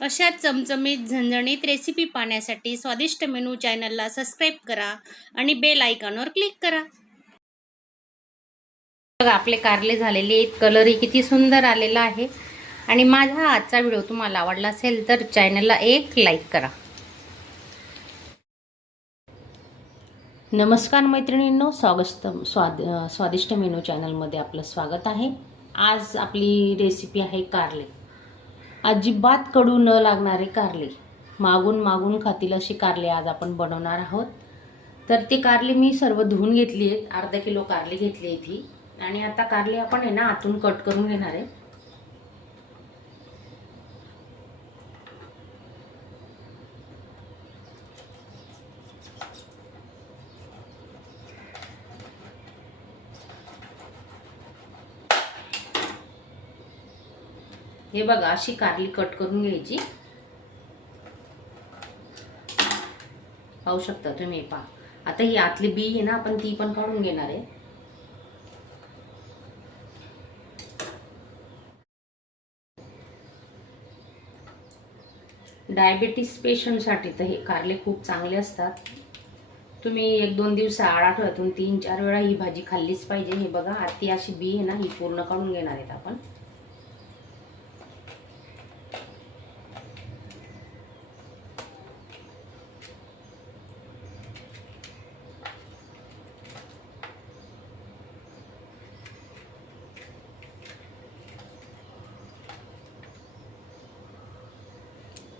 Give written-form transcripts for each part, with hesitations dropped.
अशा चमचमीत झणझणीत रेसिपी पाहण्यासाठी स्वादिष्ट मेनू चॅनलला सबस्क्राईब करा आणि बेल आयकॉनवर क्लिक करा। बघा आपले कारले झालेले आहेत, कलरही किती सुंदर आलेला आहे। आणि माझा आजचा व्हिडिओ तुम्हाला आवडला असेल तर चॅनलला एक लाईक करा। नमस्कार मैत्रिणींनो, स्वादिष्ट मेनू चॅनलमध्ये आपलं स्वागत आहे। आज आपली रेसिपी आहे कारले। अजिबात कडू न लागणारे कारले, मागून मागून खातील अशी कारले आज आपण बनवणार आहोत। तर ते कारले मी सर्व धुवून घेतली आहेत, अर्धा किलो कारले घेतली आहेत ही। आणि आता कारले आपण आहे ना आतून कट करून घेणार आहे। हे बघा अशी कारली कट करून घ्यायची, पाहू शकता तुम्ही। पहा आता ही आतली बी आहे ना आपण ती पण काढून घेणार आहे। डायबिटीज पेशंटसाठी तर हे कारले खूप चांगले असतात। तुम्ही 1-2 दिवस आठवड्यातून 3-4 वेळा ही भाजी खाल्लीच पाहिजे। हे बघा आती अशी बी आहे ना ही पूर्ण काढून घेणार आहेत आपण।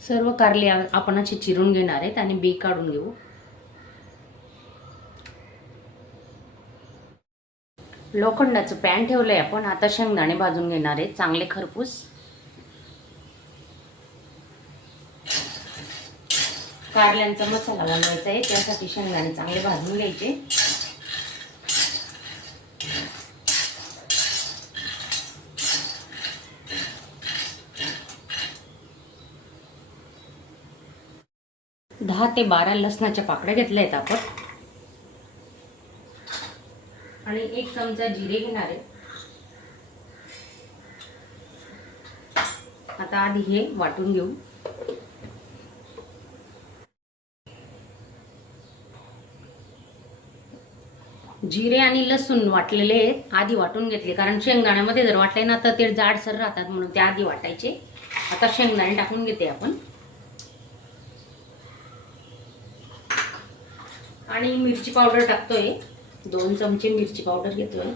सर्व कारले आपण अशी चिरून घेणार आहेत आणि बी काढून घेऊ। लोखंडाचं पॅन ठेवलंय आपण, आता शेंगदाणे भाजून घेणार आहेत चांगले खरपूस। कारल्यांचा मसाला बनवायचा आहे, त्यासाठी शेंगदाणे चांगले भाजून घ्यायचे। दहा ते 12 लसणाच्या पाकळ्या घेतल्या आहेत आपण आणि 1 चमचा जिरे घेणार आहे। आता आधी हे वाटून घेऊ। जिरे आणि लसूण वाटलेले आधी वाटून घेतले, कारण शेंगदाण्यामध्ये जर वाटले ना तर ते जाडसर राहतात, म्हणून ते आधी वाटायचे। आता शेंगदाणे टाकून घेते आपण आणि मिरची पावडर टाकतोय। 2 चमचे मिरची पावडर घेतोय।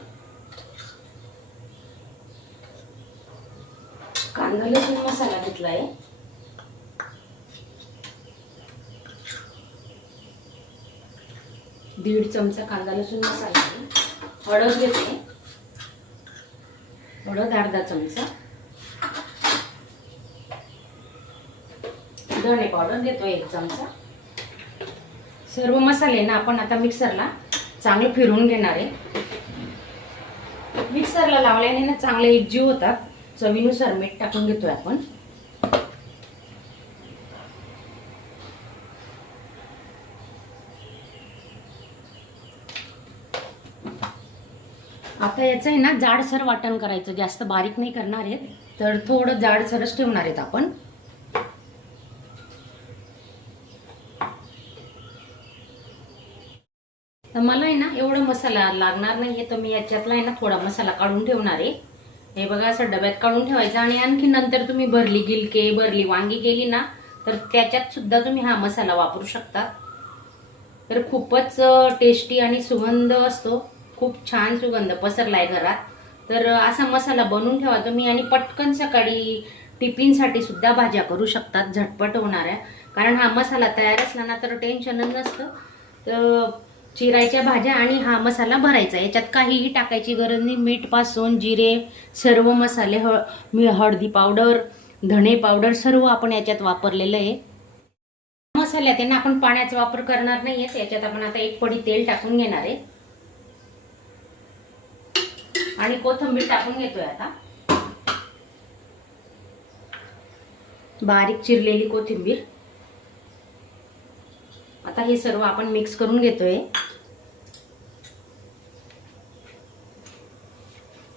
कांदा लसूण मसाला घेतलाय, 1.5 चमचा कांदा लसूण मसाला। हळद घेते, हळद अर्धा चमचा। धणे पावडर घेतोय 1 चमचा। सर्व मसाले ना आपण आता मिक्सरला चांगले फिरवून घेणार आहे। मिक्सरला लावल्याने ना चांगले एकजीव होतात। चवीनुसार मीठ टाकून घेतोय आपण। आता याचं आहे ना जाडसर वाटण करायचं, जास्त बारीक नाही करणार आहे, तर थोडं जाडसरच ठेवणार आहेत आपण। तर मला आहे ना एवढा मसाला लागणार नाहीये, तर मी याच्यातला आहे ना थोडा मसाला काढून ठेवणार आहे। हे बघा असं डब्यात काढून ठेवायचं आणि आणखी नंतर तुम्ही भरली गिलके भरली वांगी केली ना तर त्याच्यात सुद्धा तुम्ही हा मसाला वापरू शकता। तर खूपच टेस्टी आणि सुगंध असतो, खूप छान सुगंध पसरलाय घरात। तर असा मसाला बनवून ठेवा तुम्ही आणि पटकन सकाळी टिफिनसाठी सुद्धा भाज्या करू शकतात, झटपट होणाऱ्या। कारण हा मसाला तयार असला ना तर टेन्शनच नसतं। तर चिरायच्या भाज्या आणि हा मसाला भरायचा, याच्यात काहीही टाकायची गरज नाही। मीठ पासून जिरे सर्व मसाले, हळदी पावडर धणे पावडर सर्व आपण याच्यात वापरलेलं आहे। मसाल्यात आहे ना आपण पाण्याचा वापर करणार नाहीये, याच्यात आपण आता 1 पडी तेल टाकून घेणार आहे आणि कोथिंबीर टाकून घेतोय। आता बारीक चिरलेली कोथिंबीर। आता हे सर्व आपण मिक्स करून घेतोय,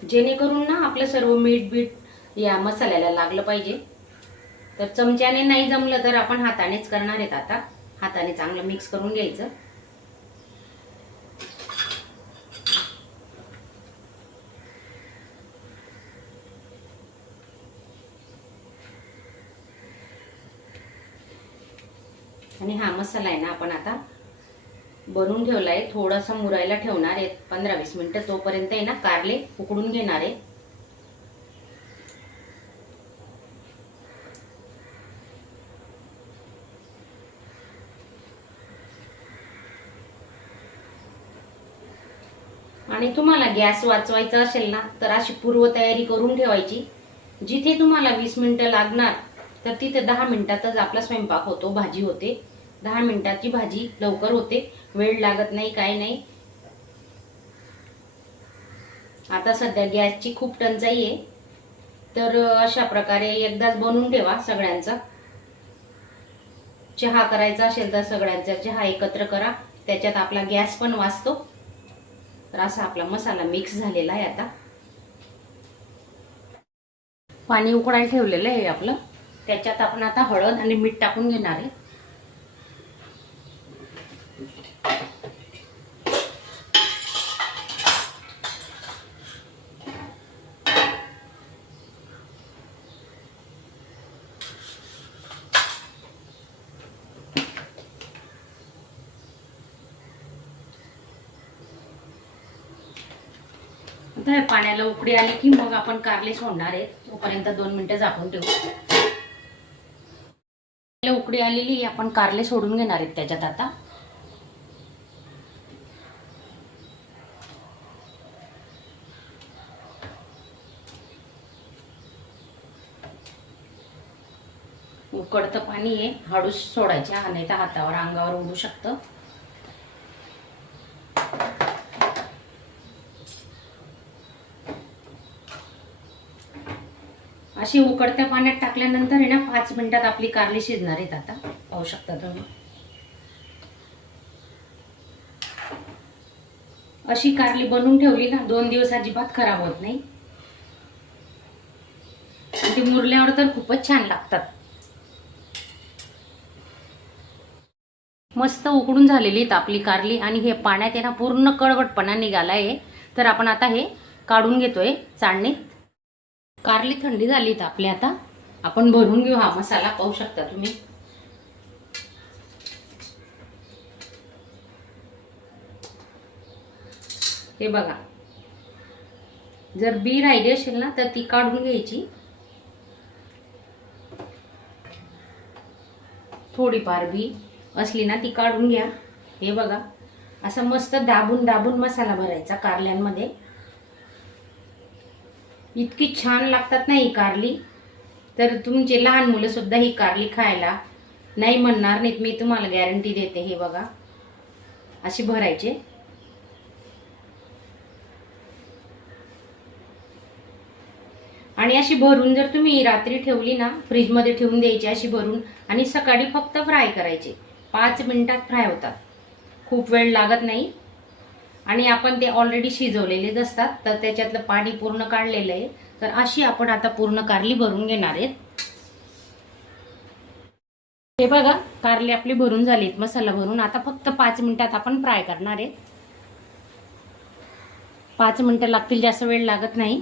जेणेकरून ना आपलं सर्व मीठ बीठ या मसाल्याला लागलं पाहिजे। तर चमच्याने नाही जमलं तर आपण हातानेच करणार आहेत. आता हाताने चांगलं मिक्स करून घ्यायचं. आणि हा मसाला आहे ना आपण आता बनवून ठेवलाय, थोडासा मुरायला ठेवणार आहे 15-20 मिनिटं. तोपर्यंत आहे ना कारले उकडून घेणार आहे. आणि तुम्हाला गॅस वाचवायचा असेल ना तर अशी पूर्वतयारी करून ठेवायची. जिथे तुम्हाला 20 मिनिटं लागणार तर तिथे 10 मिनिटातच आपला स्वयंपाक होतो, भाजी होते. 10 मिनिटाची भाजी लवकर होते, वेळ लागत नाही, काही नाही. आता सध्या गॅसची खूप टंचाई आहे, तर अशा प्रकारे एकदाच बनवून ठेवा सगळ्यांचा. चहा करायचा असेल तर सगळ्यांचा चहा एकत्र करा, त्याच्यात आपला गॅस पण वाचतो. तर असा आपला मसाला मिक्स झालेला आहे. आता पाणी उकळायला ठेवलेलं आहे आपलं, त्याच्यात आपण आता हळद आणि मीठ टाकून घेणार आहे. आता पाण्याला उकळी आली की मग आपण कारले सोडणार आहे. तोपर्यंत 2 मिनिटं झाकून ठेवू. उकळी आलेली आपण कारले सोडून घेणार आहेत त्याच्यात. आता उकळतं पाणी आहे, हळूच सोडायच्या, नाही तर हातावर अंगावर उडू शकतं. अशी उकळत्या पाण्यात टाकल्यानंतर आहे ना 5 मिनिटात आपली कारली शिजणार आहेत. आता पाहू शकता तुम्ही. अशी कारली बनवून ठेवली ना 2 दिवस अजिबात खराब होत नाही. ती मुरल्यावर तर खूपच छान लागतात. मस्त उकडून झालेली आहेत आपली कारली. आणि हे पाण्यात आहे ना पूर्ण कडवटपणा निघालाय. तर आपण आता हे काढून घेतोय चाळणीत. कारली थंडी झाली तर आपली. आता आपण भरून घेऊ हा मसाला. पाहू शकता तुम्ही. हे बघा, जर बी राहिली असेल ना तर ती काढून घ्यायची. थोडीफार बी असली ना ती काढून घ्या. हे बघा, असं मस्त दाबून दाबून मसाला भरायचा कारल्यांमध्ये. इतकी छान लागतात ना ही कारली. तर तुमचे लहान मुलं सुद्धा ही कारली खायला नाही म्हणणार नाहीत, मी तुम्हाला गॅरंटी देते. हे बघा, अशी भरायचे. आणि अशी भरून जर तुम्ही रात्री ठेवली ना, फ्रीजमध्ये ठेवून द्यायची अशी भरून, आणि सकाळी फक्त फ्राय करायचे. 5 मिनिटात फ्राय होतात, खूप वेळ लागत नाही. आणि आपण ते ऑलरेडी शिजवलेलेच असतात, तर त्याच्यातलं पाणी पूर्ण काढलेलं आहे. तर अशी आपण आता पूर्ण कारली भरून घेणार आहेत. हे बघा, कारली आपली भरून झालीत मसाला भरून. आता फक्त 5 मिनिटात आपण फ्राय करणार आहे. 5 मिनिटं लागतील, जास्त वेळ लागत नाही.